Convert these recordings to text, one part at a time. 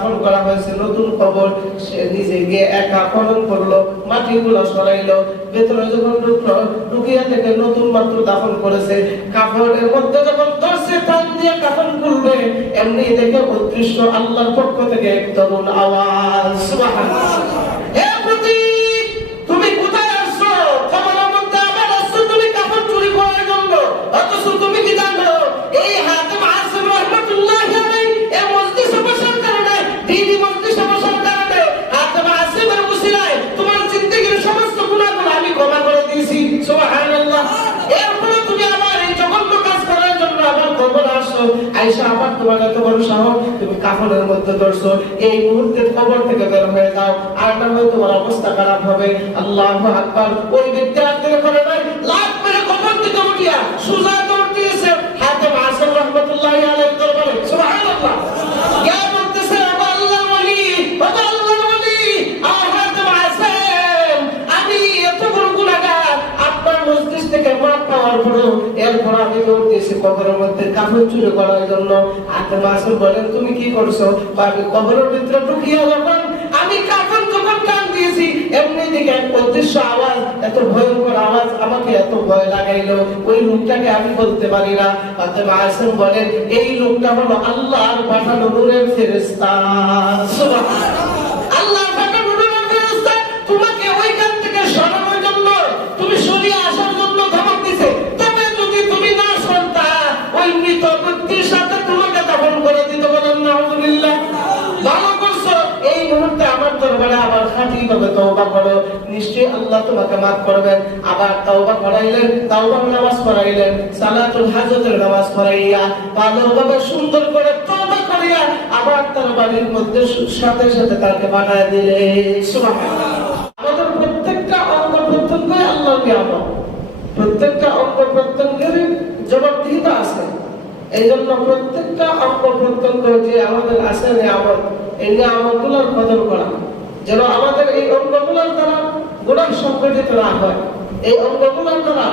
দাফন করা হয়েছে নতুন কবর, সে নিজে গিয়ে একা খনন করলো, মাটিগুলো সরাইলো, ভেতরে যখন ঢুকলো, ঢুকিয়া থেকে নতুন মাত্র দাফন করেছে, কাফনের মধ্যে যখন ধরছে টান দিয়ে কাফন খুলবে, এমনি দেখে অদৃশ্য আল্লাহর পক্ষ থেকে এক তরুণ আওয়াজ, সুবহানাল্লাহ, হে প্রতীক, তুমি কোথায় আসছো? কবরের মধ্যে আবার আসছো তুমি কাফন চুরি করার জন্য, অথচ তুমি কি জানো এই হাতেম আসিম রাহমাতুল্লাহি আলাইহি এই মজলিসে বসার কারণে, দ্বীনি মজলিসে বসার কারণে হাতেম আসিমের উসিলায় তোমার জিন্দেগীর সমস্ত গুনাহগুলো আমি ক্ষমা করে দিয়েছি, সুবহানাল্লাহ। এরপরে তুমি আবার এই জঘন্য কাজ করার জন্য আবার কবরে আসছো, আয়েশা আবার তোমার এত বড় সাহস, তুমি কাফনের মধ্যে ধরছো, এই মুহূর্তে কবর থেকে বের হয়ে যাও, আর না হয় তোমার অবস্থা খারাপ হবে। আল্লাহু আকবার। ওই ব্যক্তি আর থেকে করে নাই, লাখ মেরে কবর থেকে উঠিয়া সুজা দৌড় দিয়েছে হাতেম আসিম রাহমাতুল্লাহি আলাইহি দরবারে, সুবহানাল্লাহ। কে বলতেছে ও আল্লাহর ওলি, ও আল্লাহর ওলি, হাতেম আসিম, আমি এত বড় গুনাহগার, আপনার মজলিস থেকে মাপ পাওয়ার পরে এরপর আমি দৌড় দিয়েছি কবরের মধ্যে কাফন চুরি করার জন্য। হাতেম আসিম বলেন তুমি কি করছো? আমি কবরের ভিতরে ঢুকিয়া যখন আমি কাফন যখন টান দিয়েছি, এমনি দিকে এক অদৃশ্য আওয়াজ, এত ভয়ঙ্কর আওয়াজ আমাকে এত ভয় লাগাইলো, ওই লোকটাকে আমি বলতে পারি না। হাতেম আসিম বলেন এই লোকটা হলো আল্লাহর পাঠানো নূরের ফেরেশতা, সুবহানাল্লাহ, আল্লাহর পাঠানো নূরের ফেরেশতা তোমাকে ওইখান থেকে সরানোর জন্য, তুমি সরিয়ে আসার জন্য ধমক দিছে। তবে যদি তুমি না শুনতা, ওই মৃত ব্যক্তির সাথে তোমাকে দাফন করে দিতে। বলেন নাউযুবিল্লাহ। ভালো করছো, এই মুহূর্তে আমার দরবারে আবার খাঁটিভাবে তওবা করো, নিশ্চয়ই আল্লাহ তোমাকে মাফ করবেন। আবার তওবা করাইলেন, তওবার নামাজ পড়াইলেন, সালাতুল হাজতের নামাজ পড়াইয়া ভালোভাবে সুন্দর করে তওবা করিয়া আবার তার বাড়ির মধ্যে সাথে সাথে তাকে বানায় দিলেন, সুবহানাল্লাহ। আমাদের প্রত্যেকটা অঙ্গ প্রত্যঙ্গ আল্লাহর নিয়ামত, প্রত্যেকটা অঙ্গ প্রত্যঙ্গের জবাবদিহিতা আছে। এই জন্য প্রত্যেকটা অঙ্গ প্রত্যঙ্গ যে আমাদের আছে নিয়ামত, এই নিয়ামতগুলোর কদর করা, যেন আমাদের এই অঙ্গগুলোর দ্বারা গুনাহ সংঘটিত না হয়, এই অঙ্গগুলোর দ্বারা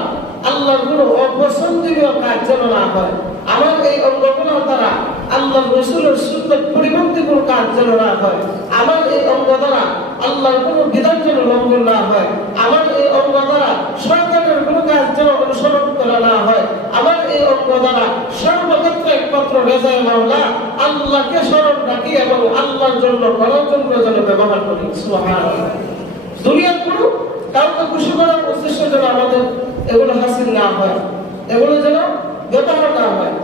আল্লাহর কোনো অপছন্দনীয় কাজ যেন না হয়, আমার এই অঙ্গগুলোর দ্বারা আল্লাহর রাসূলের সুন্নাত পরিপন্থী কোনো কাজ যেন না হয়, আমার এই অঙ্গ দ্বারা আল্লাহর কোনো বিধান যেন লঙ্ঘন না হয়, আমার এই অঙ্গ দ্বারা শয়তানের কোনো কাজ যেন অনুসরণ করা না হয়, আমার এই অঙ্গ দ্বারা সর্বক্ষেত্রে একমাত্র রেজায়ে মাওলা আল্লাহকে স্মরণ রাখি এবং আল্লাহর জন্য করার জন্য যেন ব্যবহার করি, সুবহানাল্লাহ। দুনিয়ার কোনো কাউকে খুশি করার উদ্দেশ্য যেন আমাদের এগুলো হাসিল না হয়, এগুলো যেন ব্যবহার না হয়।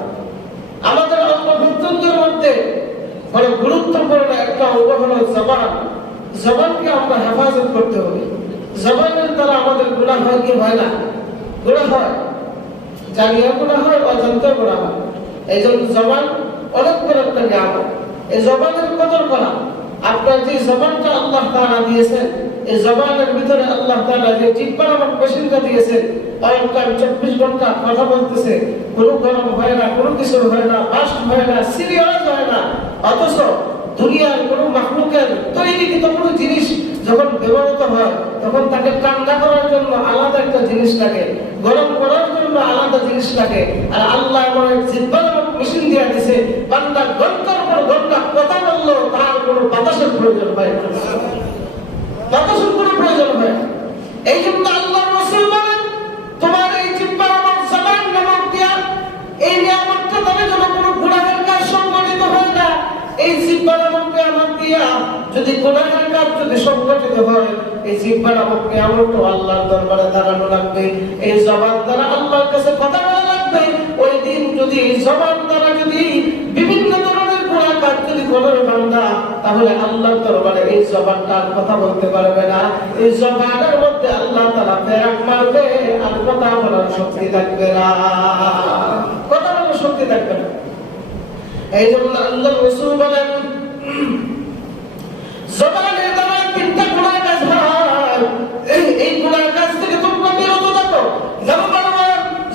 আমাদের অঙ্গ প্রত্যঙ্গের মধ্যে বড় গুরুত্বপূর্ণ একটা অঙ্গ হলো জবান। জবানকে আমরা হেফাজত করতে হবে। জবানের দ্বারা আমাদের গুনাহ হয় কি হয় না? গুনাহ হয়, জানিয়া গুনাহ হয়, অজান্তে গুনাহ হয়। এই জন্য জবান অনেক বড় একটা নিয়ামত। এই জবানের কদর করা, আপনার যে জবানটা আল্লাহ তাআলা দিয়েছেন, এই জবানের ভিতরে আল্লাহ তাআলা যে জিহ্বা নামক মেশিনটা দিয়েছেন, অয়নকাল 24 ঘন্টা কথা বলতেছে, কোনো গরম হয় না, কোনো কিছু হয় না, বাস্ট হয় না, সিরিয়াস হয় না। অথচ দুনিয়ার কোনো মাখলুকের তৈরিকৃত কোনো জিনিস যখন ব্যবহৃত হয়, তখন তাকে ঠান্ডা করার জন্য আলাদা একটা জিনিস লাগে, গরম করার জন্য আলাদা জিনিস লাগে। আর আল্লাহ এমন এক জিহ্বা নামক মেশিন দিয়ে দিয়েছে, বান্দা ঘন্টার পর ঘন্টা কথা বললেও তার কোনো বাতাসের প্রয়োজন হয় না, বাতাসের কোনো প্রয়োজন হয় না। এই জন্য আল্লাহর রাসূল বলেন, তোমার এই জিহ্বা নামক জবান নামক দিয়া এই নিয়ামতটা দ্বারা যেন কোনো গুনাহের কাজ সংগঠিত হয় না। এই জিহ্বা নামক নিয়ামত দিয়া যদি গুনাহের কাজ যদি সংগঠিত হয়, এই জিহ্বা নামক নিয়ামতটা আল্লাহর দরবারে দাঁড়ানো লাগবে, এই জবান দ্বারা আল্লাহর কাছে কথা বলা লাগবে। ওই দিন যদি এই জবান দ্বারা যদি বিভিন্ন ধরনের গুনাহ কাজ যদি করে বান্দা, তাহলে আল্লাহর দরবারে এই জবানটা কথা বলতে পারবে না। এই জবানের মধ্যে আল্লাহ তাআলা ফেরাক মারবে, আর কথা বলার শক্তি থাকবে না, কথা বলার শক্তি থাকবে না। এই জন্য আল্লাহর রাসূল বলেন, জবানের দ্বারা তিনটা গুনাহ কাজ হয়, এই গুনাহ কাজ থেকে তোমরা বিরত থাকো। যেমন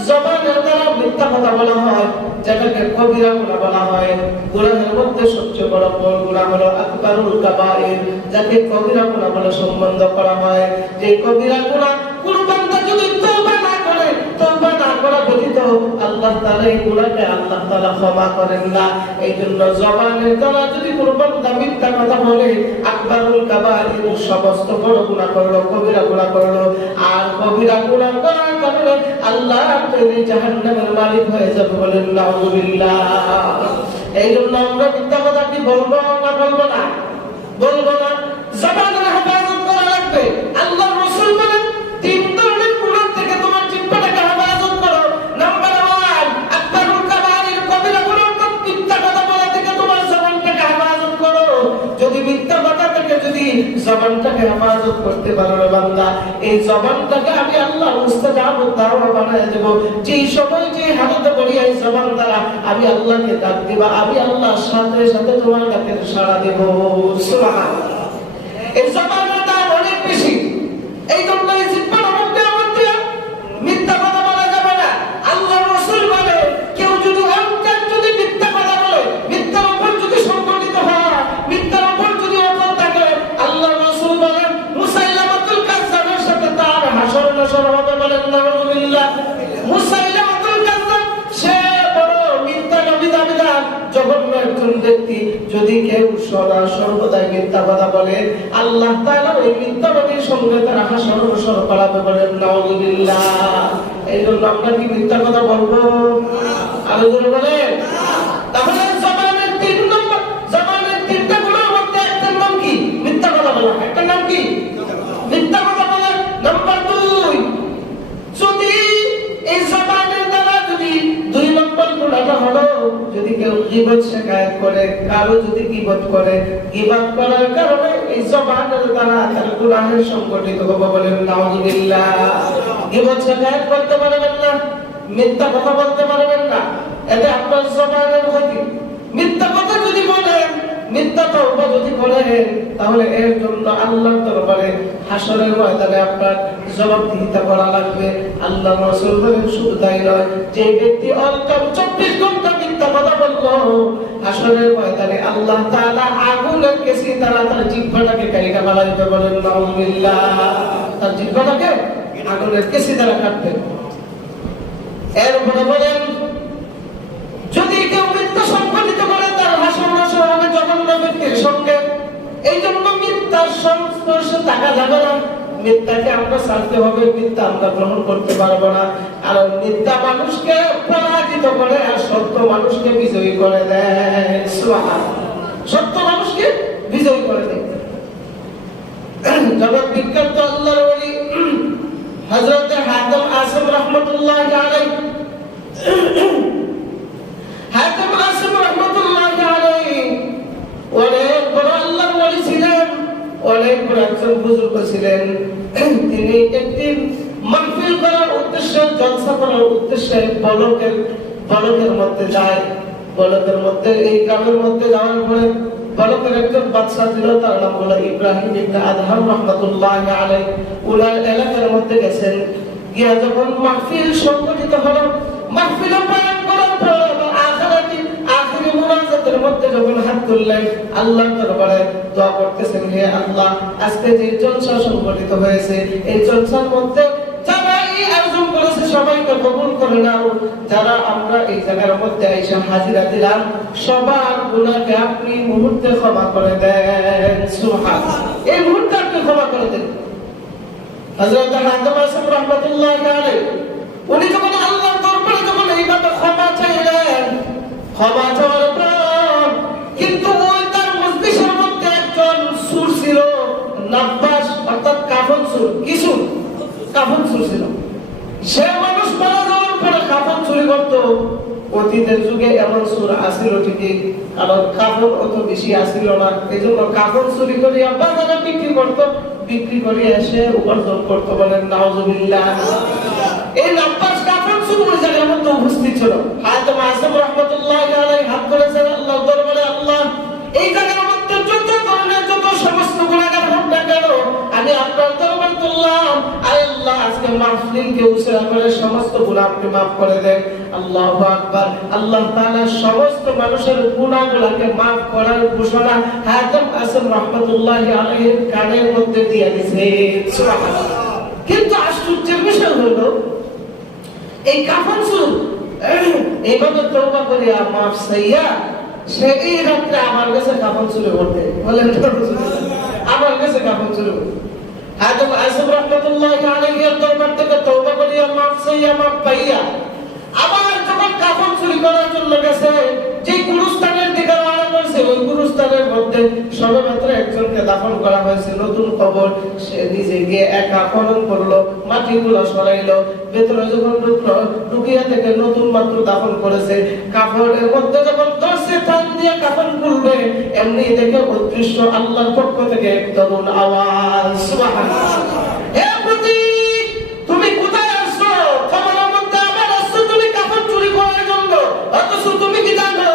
জবানের দ্বারা মিথ্যা কথা বলা হয়, যেটাকে কবিরা গুনাহ বলা হয়। গুনাহের মধ্যে সবচেয়ে বড় গুনাহ হলো আকবারুল কাবায়ের, যাকে কবিরা গুনাহ বলে সম্বন্ধ করা হয়। যে কবিরা গুনাহ কোন বান্দা যদি তওবা না করে, তওবা না করা ব্যতীত আল্লাহ আল্লাহ তাআলা এই গুনাহকে আল্লাহ তাআলা ক্ষমা করেন না। এই জন্য জবানের দ্বারা যদি কোনো বান্দা মিথ্যা কথা বলে, আকবারুল কাবাইর, সমস্ত বড় গুনাহ করলো, কবিরা গুনাহ করলো, আর কবিরা গুনাহ করার কারণে আল্লাহ তাআলা জাহান্নামের মালিক হয়ে যাবে, বলেন নাউযুবিল্লাহ। এই জন্য আমরা মিথ্যা কথা কি বলবো না বলবো না? বলবো না। জবানের হেফাজত করা লাগবে। আল্লাহ রাসূল বলেন তিন ধরনের গুনাহ থেকে তোমার জিহ্বাটাকে হেফাজত করো। নাম্বার 1, আকবারুল কাবাইর, কবিরা গুনাহ, মিথ্যা কথা বলা থেকে তোমার জবানটাকে হেফাজত করো। যদি মিথ্যা কথা থেকে যদি জবানটাকে হেফাজত করতে পারো রে বান্দা, এই জবানটাকে আমি আল্লাহ মুস্তাজাব দাওয়া বানায় দেব। যে সময় যে হালতে বলি এই জবান দ্বারা আমি আল্লাহকে ডাক দেব, আমি আল্লাহর সাথে সাথে তোমার ডাকে সাড়া দেব। সুবহানাল্লাহ। এই জবানের দাম অনেক বেশি। এই জন্য এই জিহ্বার মধ্যে আমাদের মিথ্যা কথা বলা যাবে না। আল্লাহ রাসূল বলে কেউ যদি অন্তর যদি মিথ্যা কথা বলে, মিথ্যার উপর যদি সংগঠিত হয়, মিথ্যার উপর যদি অটল থাকে, আল্লাহ রাসূল বলেন মুসাইলামাতুল কাজ্জাবের সাথে তার হাসর নাসর হবে, বলেন নাউযুবিল্লাহ। মুসাইলামাতুল কাজ্জাব সে বড় মিথ্যা নবী দাবিদার জঘন্য একজন ব্যক্তি। যদি কেউ সদা সর্বদা মিথ্যা কথা বলে, আল্লাহ তাআলা ওই মিথ্যা নবীর সঙ্গে তার হাসর নাসর করাবে, বলেন নাউযুবিল্লাহ। এই জন্য আমরা কি মিথ্যা কথা বলবো? আরো জোরে বলেন। তাহলে জবানের তিনটা গুণের মধ্যে একটা নাম কি? মিথ্যা কথা বলা। একটা নাম কি? মিথ্যা কথা বলা। নাম্বার 2, যদি এই জবানের দ্বারা যদি 2 নম্বর গুণটা হলো, যদি কেউ গীবত শিকায়ত করে, কারো যদি গীবত করে, গীবত করার কারণে এই জবানের দ্বারা তার গুনাহের সংগঠিত হবে, বলেন নাউযুবিল্লাহ। গীবত শিকায়ত করতে পারবেন না, মিথ্যা কথা বলতে পারবেন না, এটা আপনার জবানের ক্ষতি। মিথ্যা কথা যদি বলেন, মিথ্যা তওবা যদি করেন, তাহলে এর জন্য আল্লাহর দরবারে হাসরের ময়দানে আপনার জবাবদিহিতা করা লাগবে। আল্লাহ রাসূল বলেন শুধু তাই নয়, যে ব্যক্তি অন্তত 24 ঘন্টা মিথ্যা কথা বললো, হাসরের ময়দানে আল্লাহ তাআলা আগুনের কেসি দ্বারা তার জিহ্বাটাকে কাইটা বানাইতে, বলেন নাউযুবিল্লাহ। তার জিহ্বাটাকে আগুনের কেসি দ্বারা কাটবে। এরপরে বলেন যদি কেউ মিথ্যা সংগঠিত করে, তার হাসর নাসর হবে জঘন্য ব্যক্তির সঙ্গে। এই জন্য মিথ্যার সংস্পর্শে থাকা যাবে না। মিথ্যাকে আমরা ছাড়তে হবে, মিথ্যা আমরা গ্রহণ করতে পারবো না। কারণ মিথ্যা মানুষকে পরাজিত করে আর সত্য মানুষকে বিজয়ী করে দেয়। সুবহানাল্লাহ। সত্য মানুষকে বিজয়ী করে দেয়। জগৎ বিখ্যাত আল্লাহর ওলি হযরত হাতিম আসিম রাহমাতুল্লাহি আলাইহি, হাতিম আসিম রাহমাতুল্লাহি আলাইহি অনেক বড় আল্লাহর ওলি ছিলেন, অনেক বড় একজন বুজুর্গ ছিলেন। তিনি একদিন মাহফিল করার উদ্দেশ্যে, জলসা করার উদ্দেশ্যে বলকের মধ্যে যায়। বলকের মধ্যে, এই গ্রামের মধ্যে যাওয়ার পরে বলকের একজন বাদশা ছিল, তার নাম হলো ইব্রাহিম ইবনে আদহাম রাহমাতুল্লাহি আলাইহি। উনার এলাকার মধ্যে গেছেন, গিয়া যখন মাহফিল সংগঠিত হলো, মাহফিলে বয়ান করার পর আখিরি মুনাজাতের মধ্যে যখন হাত তুললেন, আল্লাহর দরবারে দোয়া করতেছেন, হে আল্লাহ, আজকে যে জলসা সংগঠিত হয়েছে, এই জলসার মধ্যে যারা এই আয়োজন করেছে সবাইকে কবুল করে নাও। যারা আমরা এই জায়গার মধ্যে এসে হাজিরা দিলাম, সবার গুনাহকে আপনি মুহূর্তে ক্ষমা করে দেন। সুবহানাল্লাহ। এই মুহূর্তে আপনি ক্ষমা করে দেন। হযরত হাতিম আসিম রাহমাতুল্লাহি আলাইহি উনি যখন আল্লাহর দরবারে যখন এইভাবে ক্ষমা চাইলেন, ক্ষমা চাওয়ার পর কিন্তু ওই তার মজলিসের মধ্যে একজন সুর ছিল, নাব্বাস, অর্থাৎ কাফন সুর। কি সুর? কাফন সুর ছিল। সে মানুষ মারা যাওয়ার পরে কাফন চুরি করত। অতীতের যুগে এমন সুর আসিল ঠিকই, কারণ কাফন অত বেশি আসিল না, এই জন্য কাফন চুরি করে বাজারে বিক্রি করতো, বিক্রি করে এসে উপার্জন করতো, বলেন নাউযুবিল্লাহ। এই নাব্বাস কাফন চুরি ওই জায়গার মধ্যে উপস্থিত ছিল। হাতিম আসিম রাহমাতুল্লাহি আলাইহি হাত করেছেন আল্লাহর দরবারে, আল্লাহ, এই জায়গার মধ্যে যত ধরনের যত সমস্ত গুনাহগার হোক না কেন, আমি আপনার দরবারে তুললাম। আল্লাহ, আজকে মাহফিলকে উসরা করে সমস্ত গুনাহ আপনি মাফ করে দেন। আল্লাহু আকবার। আল্লাহ তাআলা সমস্ত মানুষের গুনাহগুলোকে মাফ করার ঘোষণা হাতিম আসিম রাহমাতুল্লাহি আলাইহির কানের মধ্যে দিয়ে দিয়েছে। সুবহানাল্লাহ। কিন্তু আশ্চর্যের বিষয় হলো, এই কাফন সুর এইভাবে তওবা করিয়া মাফ চাইয়া সে এই রাত্রে আমার কাছে কাফন চুরি করতে বলেন আমার কাছে কাফন চুরি করতে আদম আসব রাহমাতুল্লাহি আলাইহি তওবা থেকে তওবা করিয়া মাফ চাইয়া মাফ পাইয়া আবার যখন কাফন চুরি করার জন্য গেছে যে গুরুস্থানের দিকে রওনা করছে ওই গুরুস্থানের মধ্যে সবেমাত্র একজনকে দাফন করা হয়েছে নতুন কবর সে নিজে গিয়ে একা খনন করলো মাটিগুলো সরাইলো ভেতরে যখন ঢুকলো ঢুকিয়া থেকে নতুন মাত্র দাফন করেছে কাফনের মধ্যে যখন ধরছে টান দিয়ে কাফন খুলবে এমনি দেখে অদৃশ্য আল্লাহর পক্ষ থেকে এক তরুণ আওয়াজ সুবহানাল্লাহ হে প্রতি তুমি কোথায় আসছো কবরের মধ্যে আবার আসছো তুমি কাফন চুরি করার জন্য অথচ তুমি কি জানো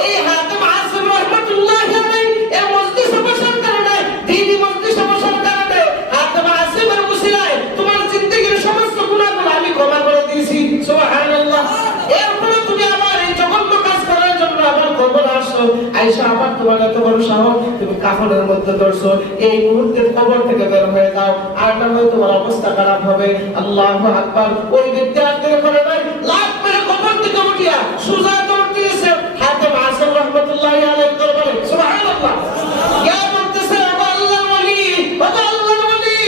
এই হাতেম আসিম রাহমাতুল্লাহি আলাইহি এই মজলিসে বসার কারণে দ্বীনি মজলিসে বসার কারণে হাতেম আসিমের উসিলায় তোমার জিন্দেগীর সমস্ত গুনাহগুলো আমি ক্ষমা করে দিয়েছি সুবহানাল্লাহ এরপরে তুমি আবার এই জঘন্য কাজ করার জন্য আবার কবরে আসছো আয়েশা আবার তোমার এত বড় সাহস তুমি কাফনের মধ্যে ধরছো এই মুহূর্তে কবর থেকে বের হয়ে যাও আর না হয় তোমার অবস্থা খারাপ হবে আল্লাহু আকবার ওই ব্যক্তি আর দেরি করে নাই লাখ মেরে কবর থেকে উঠিয়া সুজা দৌড় দিয়েছে হাতেম আসিম রাহমাতুল্লাহি আলাইহি দরবারে সুবহানাল্লাহ কে বলতেছে আল্লাহর ওলি আল্লাহর ওলি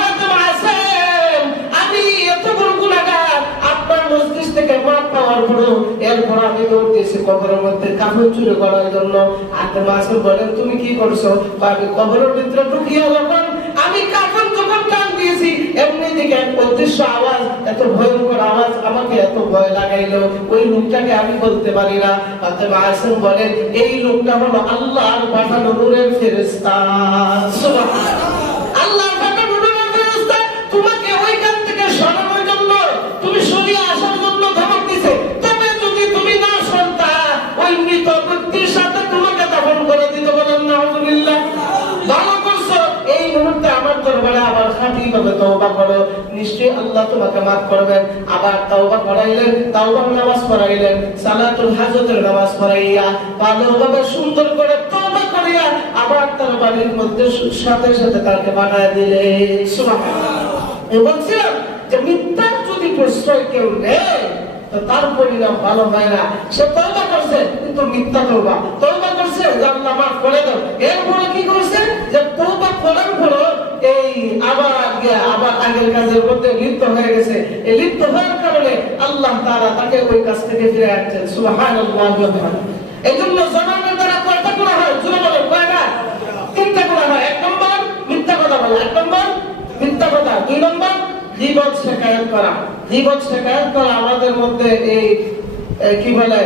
হাতেম আসিম আমি এত বড় গুনাহগার আপনার মজলিস থেকে মাফ পাওয়ার পরে এরপর আমি দৌড় দিয়েছি কবরের মধ্যে কাফন চুরি করার জন্য হাতেম আসিম বলেন তুমি কি করছো আমি কবরের ভিতরে ঢুকিয়া যখন আমি কাফন যখন টান দিয়েছি এমনি দিকে এক অদৃশ্য আওয়াজ এত ভয়ঙ্কর আওয়াজ আমাকে এত ভয় লাগাইলো ওই লোকটাকে আমি বলতে পারি না হাতেম আসিম বলেন এই লোকটা হলো আল্লাহর পাঠানো নূরের ফেরেশতা সুবহানাল্লাহ আল্লাহর পাঠানো নূরের ফেরেশতা তোমাকে ওইখান থেকে সরানোর জন্য তুমি সরিয়ে আসার জন্য ধমক দিয়েছে তবে যদি তুমি না শুনতা ওই মৃত ব্যক্তির সাথে তোমাকে দাফন করে দিতে বলেন নাউযুবিল্লাহ ভালো করছো এই মুহূর্তে আমার দরবারে আবার খাঁটি ভাবে তওবা করো নিশ্চয়ই আল্লাহ তোমাকে maaf করবেন আবার তওবা করাইলেন তওবার নামাজ পড়াইলেন সালাতুল হাজতের নামাজ পড়াইয়া ভালোভাবে সুন্দর করে তওবা করিয়া আবার তার বাড়ির মধ্যে সাথে সাথে তাকে বানায় দিলেন সুবহানাল্লাহ বলছিলাম যে মিথ্যার যদি প্রশ্রয় কেউ নেয় তো তার পরিণাম ভালো হয় না সে তওবা করছে কিন্তু মিথ্যা তওবা করছে যে আল্লাহ maaf করে দাও এরপরে কি করছে যে তওবা করার পর এই আবার আগের কাজের মধ্যে লিপ্ত হয়ে গেছে এই লিপ্ত হওয়ার কারণে আল্লাহ তাআলা তাকে ওই কাজ থেকে ফিরে আনছেন সুবহানাল্লাহ এইজন্য জবানের দ্বারা কয়টা গুনাহ হয় জোরে বলেন কয়টা তিনটা গুনাহ হয় এক নম্বর মিথ্যা কথা বলা এক নম্বর মিথ্যা কথা দুই নম্বর গীবত শেখায়ত করা আমাদের মধ্যে এই কি বলে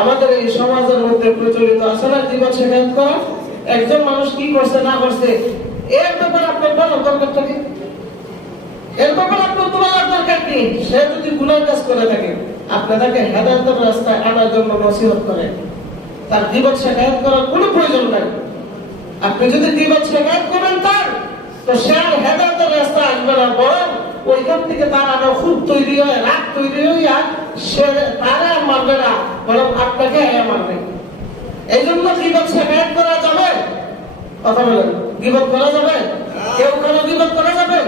আমাদের এই সমাজের মধ্যে প্রচলিত আছে না গীবত শেখায়ত করা একজন মানুষ কি করছে না করছে এর ব্যাপারে আপনার বলার দরকারটা কি এর ব্যাপারে আপনার বলার দরকার কি সে যদি গুনাহ কাজ করে থাকে আপনি তাকে হেদায়েতের রাস্তায় আনার জন্য নসিহত করেন তার গীবত শেখায়ত করার কোনো প্রয়োজন নাই আপনি যদি গীবত শেখায়ত করেন তার তো সে আর হেদায়েতের রাস্তায় আসবে না বরং ওইখান থেকে তার আরো খুব তৈরি হয় রাগ তৈরি হইয়া সে তারা মারবে না বরং আপনাকে মারবে এই জন্য গীবত শেখায়ত করা যাবে কথা বলেন গীবত করা যাবে কেউ কারো গীবত করা যাবে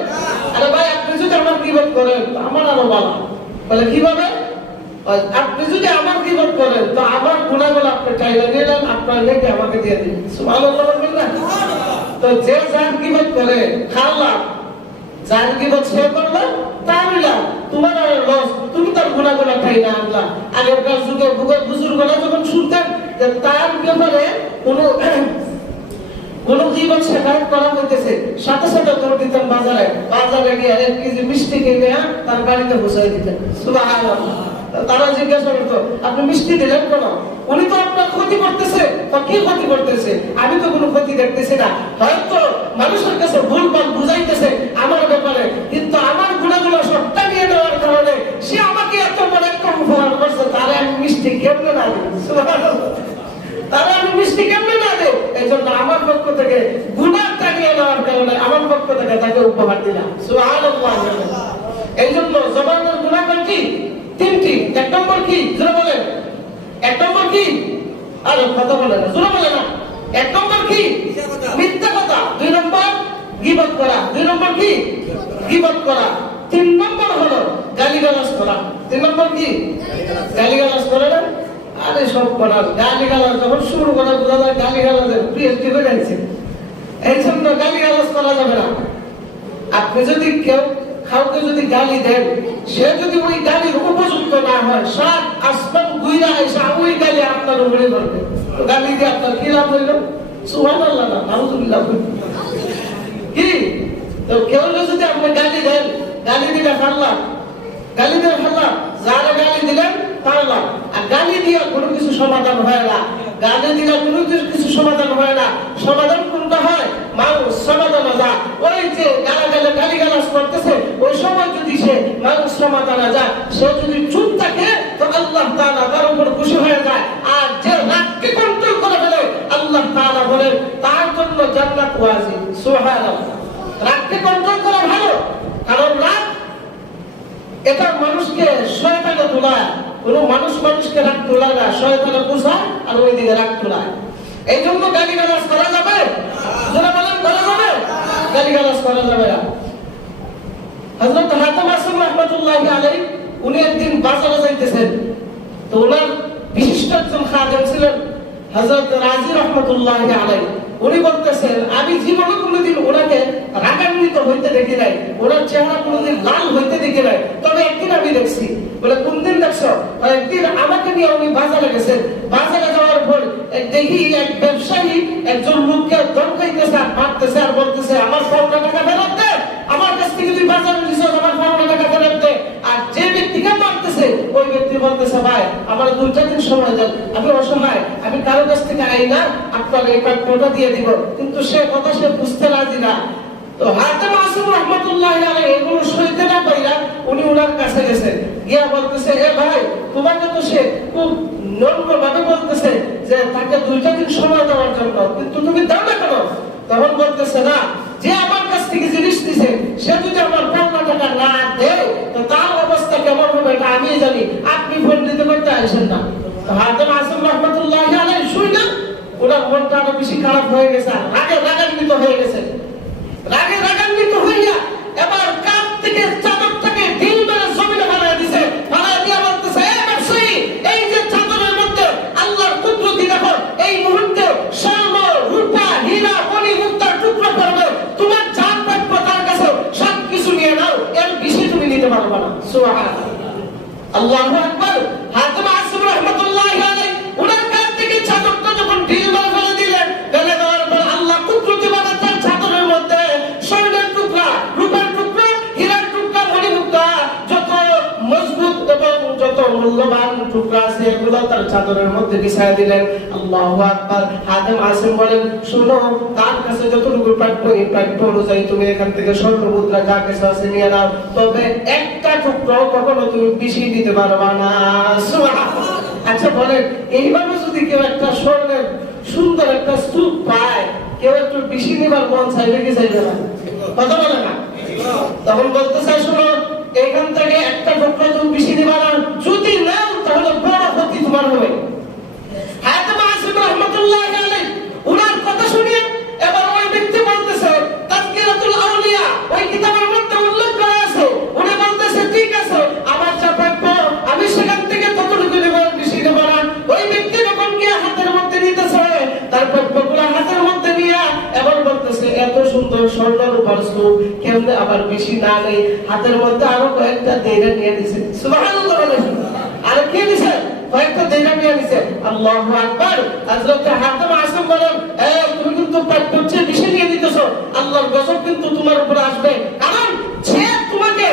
আরে ভাই আপনি যদি আমার গীবত করেন আমার আরো ভালো বলে কিভাবে আপনি যদি আমার গীবত করেন তো আমার গুনাহগুলো আপনি চাইলে নিলেন আপনার নেকি আমাকে দিয়ে দিন সুবহানাল্লাহ বলবেন না তো যে যার গীবত করে খারাপ যার গীবত সে করলো তার লাভ তোমার আর লস তুমি তার গুনাহগুলো ঠাই না আনলা আগেরকার যুগে বুজুর্গরা যখন শুনতেন যে তার ব্যাপারে কোন গীবত শেখায়ত করা হইতেছে সাথে সাথে দৌড় দিতেন বাজারে গিয়ে 1 কেজি মিষ্টি কিনে তার বাড়িতে বসাই দিতেন সুবহানাল্লাহ তারা জিজ্ঞাসা করতো আপনি মিষ্টি দিলেন কেন উনি তো আপনার ক্ষতি করতেছে তো কি ক্ষতি করতেছে আমি তো কোনো ক্ষতি দেখতেছি না হয়তো মানুষের কাছে ভুলভাল বুঝাইতেছে আমার ব্যাপারে কিন্তু আমার গুণাগুলো সবটা নিয়ে নেওয়ার কারণে সে আমাকে এত বড় একটা উপহার করছে তারে আমি মিষ্টি কেমনে না দিই সুবহানাল্লাহ তারে আমি মিষ্টি কেমনে না দিই এই জন্য আমার পক্ষ থেকে গুনাহটা নিয়ে নেওয়ার কারণে আমার পক্ষ থেকে তাকে উপহার দিলাম সুবহানাল্লাহ এই জন্য জবানের গুনাহ কি তিনটি এক নম্বর কি জোরে বলেন এক নম্বর কি আরে কথা বলেন না জোরে বলেন না এক নম্বর কি মিথ্যা কথা দুই নম্বর গীবত করা দুই নম্বর কি গীবত করা তিন নম্বর হলো গালিগালাজ করা 3 নম্বর কি? গালিগালাজ করে না। আরে সব করার গালিগালাজ যখন শুরু করা বোঝা যায় গালিগালাজের পিএইচডি করে গেছে। এই জন্য গালিগালাজ করা যাবে না। আপনি যদি কাউকে যদি গালি দেন, সে যদি ওই গালির উপযুক্ত না হয়, সাত আসমান গুইরা এসে ওই গালি আপনার উপরে করবে, তো গালি দিয়ে আপনার কি লাভ হইল? সুবহানাল্লাহ না নাউযুবিল্লাহ। কি তো কেউ যদি আপনি গালি দেন, গালি দিলে পারলাম, গালি দিয়ে পারলাম, যারা গালি দিলেন পারলাম। আর গালি দিয়ে কোনো কিছু সমাধান হয় না, গালি দিলে কোনো কিছু সমাধান হয় না। সমাধান কোনটা হয়? মানুষ সমাধান যা ওই যে গালিগালাজ করতেছে, ওই সময় যদি সে মানুষ সমাধান যায়, সে যদি চুপ থাকে তো আল্লাহ তাআলা তার উপর খুশি হয়ে যায়। আর যে রাগকে কন্ট্রোল করে ফেলে, আল্লাহ তাআলা বলেন তার জন্য জান্নাত ওয়াজিব। সুবহানাল্লাহ। রাগকে কন্ট্রোল করা ভালো, কারণ রাগ এটা মানুষকে শয়তানে তোলায়। কোন মানুষকে রাগ তোলায় না, শয়তানে বোঝায় আর ওই দিকে রাগ তোলায়। এই জন্য গালিগালাজ করা যাবে? যারা বলেন করা যাবে? গালিগালাজ করা যাবে না। হযরত হাতেম আসম রাহমাতুল্লাহি আলাইহি উনি একদিন বাজারে যাইতেছেন, তো ওনার বিশিষ্ট একজন খাদেম ছিলেন হযরত রাজি রাহমাতুল্লাহি আলাইহি। উনি বলতেছেন আমি জীবনে কোনোদিন ওনাকে রাগান্বিত হইতে দেখি নাই, ওনার চেহারা কোনোদিন লাল হইতে দেখি নাই। তবে একদিন আমি দেখছি। বলে কোন দিন দেখছো? একদিন আমাকে নিয়ে উনি বাজারে গেছেন। বাজারে যাওয়ার পর দেখি এক ব্যবসায়ী একজন লোককে ধমকাইতেছে আর মারতেছে আর বলতেছে আমার পাওনা টাকা ফেরত দে, আমার কাছ থেকে তুই বাজারে নিছিস, আমার পাওনা টাকা ফেরত দে। আর যে ব্যক্তিকে মারতেছে ওই ব্যক্তি বলতেছে ভাই আমার 2টা দিন সময় দেন, আমি অসহায়, আমি কারো কাছ থেকে আই না, আপনার এই প্রাপ্যটা দিয়ে দিব। কিন্তু সে কথা সে বুঝতে রাজি না। তো হাতেম আসম রাহমাতুল্লাহি আলাইহি এগুলো সইতে না পাইরা উনি ওনার কাছে গেছেন, গিয়া বলতেছে এ ভাই তোমাকে তো সে খুব নম্রভাবে বলতেছে যে তাকে 2টা দিন সময় দেওয়ার জন্য, কিন্তু তুমি দাও না কেন? তখন বলতেছে না, যে আমার কাছ থেকে জিনিস নিছে সে যদি আমার পাওনা টাকা না দেয় তো তার অবস্থা কেমন হবে এটা আমি জানি, আপনি ফোন দিতে করতে আসেন না। তো হাতেম আসম রাহমাতুল্লাহি আলাইহি শুই না ওনার মনটা আরো বেশি খারাপ হয়ে গেছে, রাগান্বিত হয়ে গেছে। রাগান্বিত হইয়া এবার কাপ থেকে চাদরটাকে ঢিল মেরে জমিনে ফেলাই দিছে। ফেলাই দিয়া বলতেছে এ ব্যবসায়ী, এই যে চাদরের মধ্যে আল্লাহর কুদরতি দেখো, এই মুহূর্তে স্বর্ণ রূপা হীরা মণি মুক্তার টুকরো পড়বে, তোমার জান প্রাপ্য তার কাছে সব কিছু নিয়ে নাও, এর বেশি তুমি নিতে পারবে না। সুবহানাল্লাহ, আল্লাহু আকবার। হাতেম আসম রাহমাতুল্লাহি আলাইহি ওনার কাছ থেকে চাদরটা যখন ঢিল মেরে ফেলে দিলেন, ফেলে দেওয়ার পর আল্লাহ কুদরতি ভাবে তার চাদরের মধ্যে স্বর্ণের টুকরা, রূপার টুকরা, হীরার টুকরা, মণিমুক্তা যত মজবুত এবং যত মূল্যবান টুকরা আছে এগুলো তার চাদরের মধ্যে বিছায়া দিলেন। আল্লাহু আকবার। হাতেম আসম বলেন শুনো, তার কাছে যতটুকু প্রাপ্য এই প্রাপ্য অনুযায়ী তুমি এখান থেকে স্বর্ণ মুদ্রা যা কিছু আছে নিয়ে নাও, তবে একটা টুকরা কখনো তুমি বেশি দিতে পারবা না। সুবহানাল্লাহ। আচ্ছা বলেন এইভাবে যদি কেউ একটা স্বর্ণের সুন্দর একটা স্তূপ পায়, কেউ একটু বেশি নিবার মন চাইবে কি চাইবে না? কথা বলে না? তখন বলতে চাই শোনো, এখান থেকে একটা টুকরা তুমি বেশি নিবা না, যদি নাও তাহলে বড় ক্ষতি তোমার হবে। হাতেম আসম রাহমাতুল্লাহি আলাইহি ওনার কথা শুনিয়ে এবার ওই ব্যক্তি বলতেছে তাযকিরাতুল আউলিয়া ওই কিতাবের মধ্যে উল্লেখ করা আছে, উনি বলতেছে ঠিক আছে আমার যা প্রাপ্য আমি সেখান থেকে ততটুকু নেব, বেশি নেব না। ওই ব্যক্তি যখন গিয়ে হাতের মধ্যে নিতেছে তার প্রাপ্যগুলো হাতের মধ্যে নিয়ে এবার বলতেছে এত সুন্দর স্বর্ণ রূপার স্তূপ কেমনে আবার বেশি না নেই, হাতের মধ্যে আরো কয়েকটা দেইরা নিয়ে দিছে। সুবহানাল্লাহ। আর কি দিছে? কয়েকটা দেইরা নিয়ে দিছে। আল্লাহু আকবার। হযরত হাতেম আসম বলেন এই তুমি কিন্তু প্রাপ্যের চেয়ে বেশি নিয়ে দিতেছো, আল্লাহর গজব কিন্তু তোমার উপরে আসবে। কারণ যে তোমাকে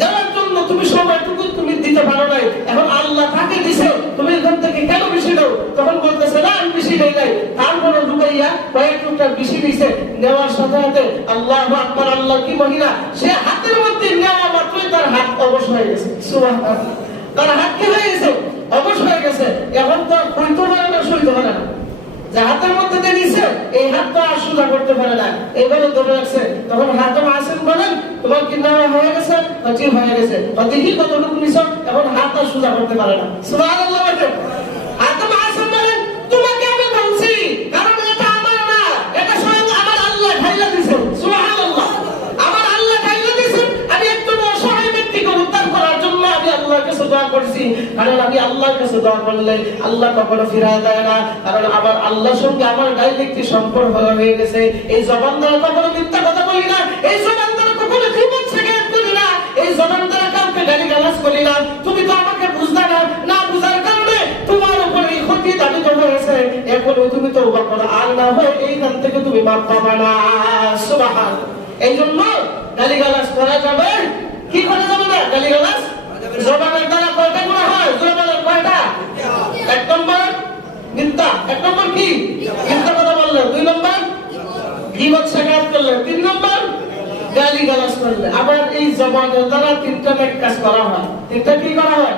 দেওয়ার জন্য তুমি সময়টুকু তুমি দিতে পারো নাই, এখন আল্লাহ তাকে দিছে, তুমি এখান থেকে কেন বেশি দাও? তখন বলতেছে না আমি বেশি নেই নাই, তারপরে লুকাইয়া কয়েক টুকরা বেশি দিছে। নেওয়ার সাথে সাথে আল্লাহু আকবার, আল্লাহ কি মহিলা, সে হাতের মধ্যে নেওয়া মাত্রই তার হাত অবশ হয়ে গেছে। সুবহানাল্লাহ। তার হাত কি হয়ে গেছে? অবশ হয়ে গেছে। এখন তো আর কইতে পারে না, সইতে পারে না। যে হাতের মধ্যে দিয়ে নিছে এই হাত তো আর সোজা করতে পারে না, এইভাবে ধরে রাখছে। তখন হাতেম আসম বলেন তোমার কি নেওয়া হয়ে গেছে? ঠিক হয়ে গেছে। দেখি কতটুকু নিছ, এখন হাত আর সোজা করতে পারে না। সুবহানাল্লাহ। হাতেম আসম বলেন তোমাকে আমি বলছি, কারণ এটা আমার না, এটা স্বয়ং আমার আল্লাহ ঢাইলা দিয়েছেন। সুবহানাল্লাহ। আমার আল্লাহ ঢাইলা দিয়েছেন, আমি একজন অসহায় ব্যক্তিকে উদ্ধার করার জন্য আমি আল্লাহর কাছে দোয়া করতেছি, কারণ আমি আল্লাহর কাছে দোয়া করলে আল্লাহ কখনো ফিরায় দেয় না, কারণ আমার আল্লাহর সঙ্গে আমার ডাইরেক্ট সম্পর্ক হয়ে গেছে। এই জবান দ্বারা কখনো মিথ্যা কথা বলি না, এই জবান দ্বারা কখনো গীবত শিকায়ত করি না, এই জবান দ্বারা কাউকে গালিগালাজ করি না। তুমি তো আমাকে বুঝতে না বুঝার কারণে তোমার উপরে এই ক্ষতি দাবিত হয়েছে, এখন তুমি তওবা করো, আর না হয় এইখান থেকে তুমি মাপ পাবা না। সুবহানাল্লাহ। এই জন্য গালিগালাজ করা যাবে, কি করা যাবে না? গালিগালাজ জবানের দ্বারা কয়টা গুনাহ হয়? জবানের কয়টা? এক নম্বর মিথ্যা, এক নম্বর কি? মিথ্যা কথা বললে, দুই নম্বর গীবত শিকায়ত করলে, তিন নম্বর গালিগালাজ করলে। আবার এই জবানের দ্বারা তিনটা নেক কাজ করা হয়। তিনটা কি করা হয়?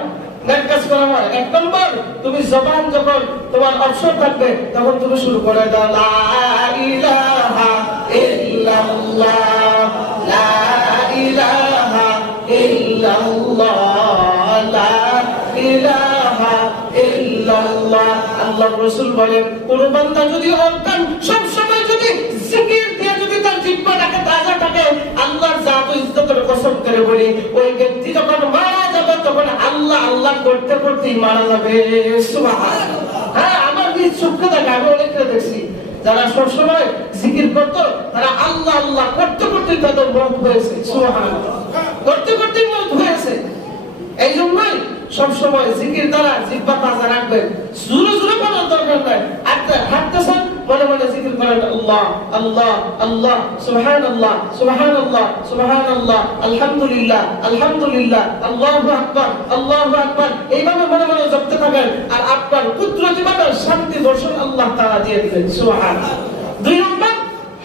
নেক কাজ করা হয়। এক নম্বর, তুমি জবান যখন তোমার অবসর থাকবে তখন তুমি শুরু করে দাও লা ইলাহা ইল্লাল্লাহ, লা ইলাহা ইল্লাল্লাহ, লা ইলাহা ইল্লাল্লাহ। আল্লাহর রাসূল বলেন, কোন বান্দা যদি অন্তর সব সময় যদি জিকির দিয়ে যদি তার জিহ্বাটাকে তাজা থাকে, আল্লাহর জাত ও ইজ্জতের কসম করে বলি, ওই ব্যক্তি যখন মারা যাবে তখন আল্লাহ আল্লাহ করতে করতেই মারা যাবে। সুবহানাল্লাহ। হ্যাঁ, আমার নিজ চোখে দেখা, আমি অনেকটা দেখছি যারা সবসময় জিকির করতো, তারা আল্লাহ আল্লাহ করতে করতে তাদের মওত হয়েছে। সুবহানাল্লাহ। করতে করতে মওত হয়েছে। এই জন্যই সবসময় জিকির দ্বারা জিহ্বা তাজা রাখবেন। জোরে জোরে বলার দরকার নাই, হাঁটতেছেন মনে মনে জিকির করেন, আল্লাহ আল্লাহ আল্লাহ, সুবহানাল্লাহ সুবহানাল্লাহ সুবহানাল্লাহ, আলহামদুলিল্লাহ আলহামদুলিল্লাহ, আল্লাহু আকবার আল্লাহু আকবার, এইভাবে মনে মনে জপতে থাকেন। আর আপনার কুদরতিভাবে শান্তি দর্শন আল্লাহ তাআলা দিয়ে দিবেন। সুবহানাল্লাহ। দুই নম্বর,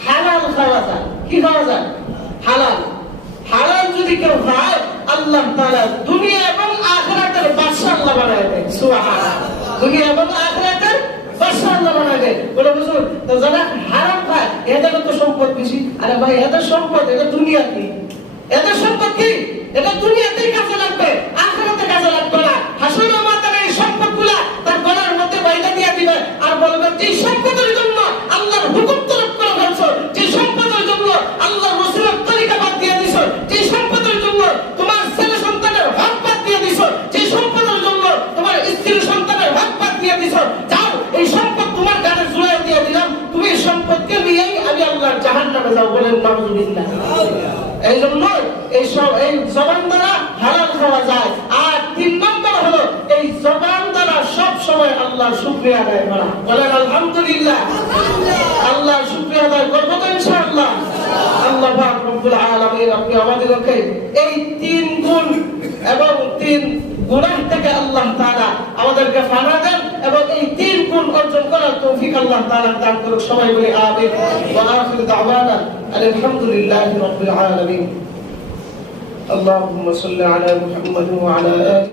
হালাল খাওয়া যায়। কি খাওয়া যায়? হালাল। হালাল যদি কেউ খায়, আল্লাহ তাআলা দুনিয়া এবং আখিরাতের বাদশা আল্লাহ বানায় দেয়। সুবহানাল্লাহ। দুনিয়া এবং আখিরাতের বাদশা আল্লাহ বানায় দেয়। বলে হুজুর, তো যারা হারাম খায় এদের তো সম্পদ বেশি। আরে ভাই, এদের সম্পদ, এটা দুনিয়া কি? এদের সম্পদ কি? এটা দুনিয়াতেই কাজে লাগবে, আখিরাতে কাজে লাগবে না। হাসরের ময়দানে এই সম্পদগুলা তার গলার মধ্যে বাইরে দিয়ে দিবে আর বলবে, যে সম্পদের জন্য আল্লাহর হুকুম তরফ করে ফেলছো, যে সম্পদের জন্য আল্লাহর রাসূলের তরিকা বাদ দিয়ে দিছো, যে সম্পদের জন্য তোমার ছেলে সন্তানের হক বাদ দিয়ে দিছো, যে সম্পদের জন্য তোমার স্ত্রী সন্তানের হক বাদ দিয়ে দিছো, যাও এই সম্পদ তোমার গানে জুড়ে দিয়ে দিলাম, তুমি এই সম্পদকে নিয়েই আমি আল্লাহর জাহান্নামে যাও। বলেন নাউযুবিল্লাহ। এই জন্য এই জবান দ্বারা হালাল খাওয়া যায়। আর তিন নম্বর হলো, এই জবান দ্বারা সব সময় আল্লাহর শুকরিয়া আদায় করা। বলেন আলহামদুলিল্লাহ। আল্লাহর শুকরিয়া আদায় করব তো ইনশাআল্লাহ। আল্লাহ পাক রব্বুল আলামিন আপনি আমাদেরকে এই তিন গুণ এবং তিন গুনাহ থেকে আল্লাহ তাআলা আমাদেরকে ফানা দেন এবং এই তিন গুণ অর্জন করার তৌফিক আল্লাহ তাআলা দান করুন। সবাই বলি আমিন। ওয়া আখিরু দাওয়ানা আলহামদুলিল্লাহি রাব্বিল আলামিন। اللهم صل على محمد وعلى آله